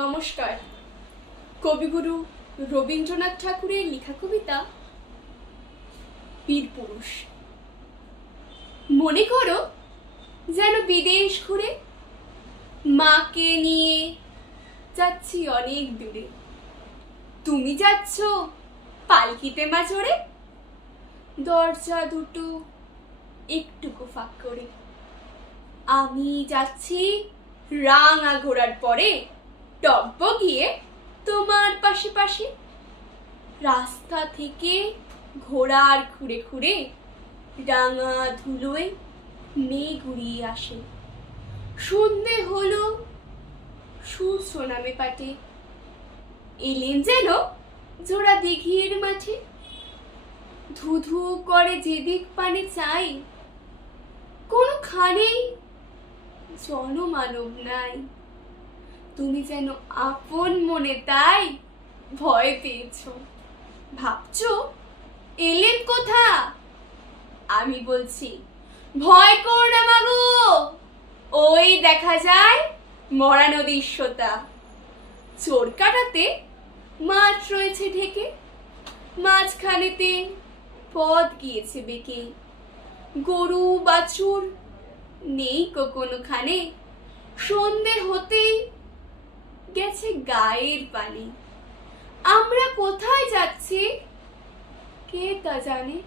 নমস্কার। কবিগুরু রবীন্দ্রনাথ ঠাকুরের লেখা কবিতা, বীর পুরুষ। মনে করো যেন বিদেশ ঘুরে মাকে নিয়ে যাচ্ছি অনেক দূরে। তুমি যাচ্ছ পালকিতে মা চড়ে দরজা দুটো একটুকু ফাঁক করে। আমি যাচ্ছি রাঙা ঘোড়ার পরে টব্ব গিয়ে তোমার পাশে পাশে। রাস্তা থেকে ঘোড়ার খুঁড়ে খুঁড়ে রাঙা ধুলোয় মেয়ে ঘুরিয়ে আসে। সন্ধে হলো সুর সোনামে পাটে। এলেন যেন জোড়া দিঘির মাঠে। ধু ধু করে যেদিক পানে চাই কোনো খানেই জনমানব নাই। তুমি যেন আপন মনে তাই ভয় পেয়েছ। ভাবছ, এলেন কোথা? আমি বলছি, ভয় কর না মাগো। ওই দেখা যায় মরা নদীর সোতা। চোর কাটাতে মাছ রয়েছে ঢেকে, মাঝখানেতে পথ গিয়েছে বেঁকে। গরু, বাছুর নেই কোনোখানে। সন্ধে হতেই গেছে গায়ের পানি। আমরা কোথায় যাচ্ছি? কে তা জানে?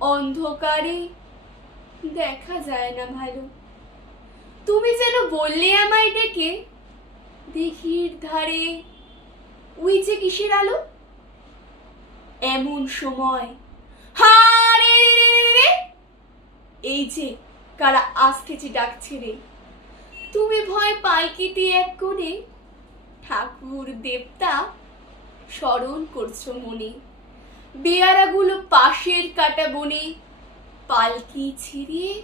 অন্ধকারে দেখা যায় না ভালো। তুমি যেন বললে আমায় ডেকে, দিঘির ধারে। উই যে কিসের আলো? এমন সময়। হারে। এই যে কারা আসতেছে ডাকছে রে। তুমি ভয় পাইকিতে এক কোণে? ঠাকুর দেবতা স্মরণ করছ মনে বেয়ারাগুলো পাশের কাটা বনে পালকি ছিঁড়িয়ে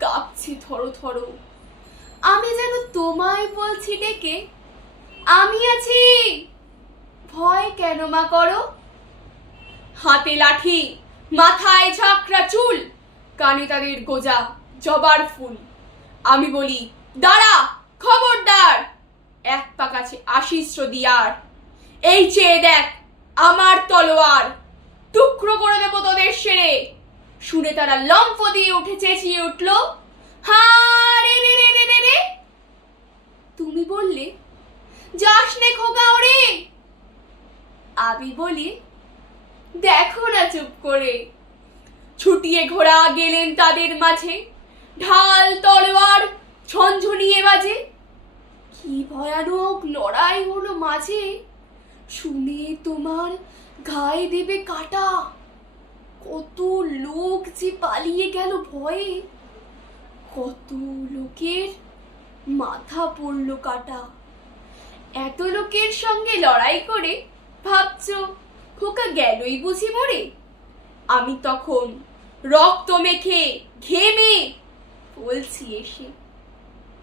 কাঁপছে থরো থরো। আমি যেন তোমায় বলছি ডেকে, আমি আছি। ভয় কেন মা করো? হাতে লাঠি, মাথায় ঝাঁকড়া চুল, কানে তাদের গোজা জবার ফুল। আমি বলি, দাঁড়া, খবরদার। এক পা কাছে আশিস দিয়ার। এই চেয়ে দেখ, আমার তলোয়ার। টুকরো করে দেবো তোদের সেরে। শুনে তারা লম্ফ দিয়ে উঠে চেঁচিয়ে উঠল হা রে রে রে রে রে রে! তুমি বললে, যাস নে খোকা ওরে! আমি বলি, দেখো না চুপ করে। ছুটিয়ে ঘোড়া গেলেন তাদের মাঝে। ঢাল তলোয়ার ঝনঝনিয়ে বাজে। কি ভয়ানক লড়াই হলো মাঝে? শুনে তোমার গায়ে দেবে কাটা। কত লোক যে পালিয়ে গেল ভয়ে। কত লোকের মাথা পড়ল কাটা। এত লোকের সঙ্গে লড়াই করে ভাবছ, খোকা গেলই বুঝি মরে? আমি তখন রক্ত মেখে ঘেমে বলছি এসে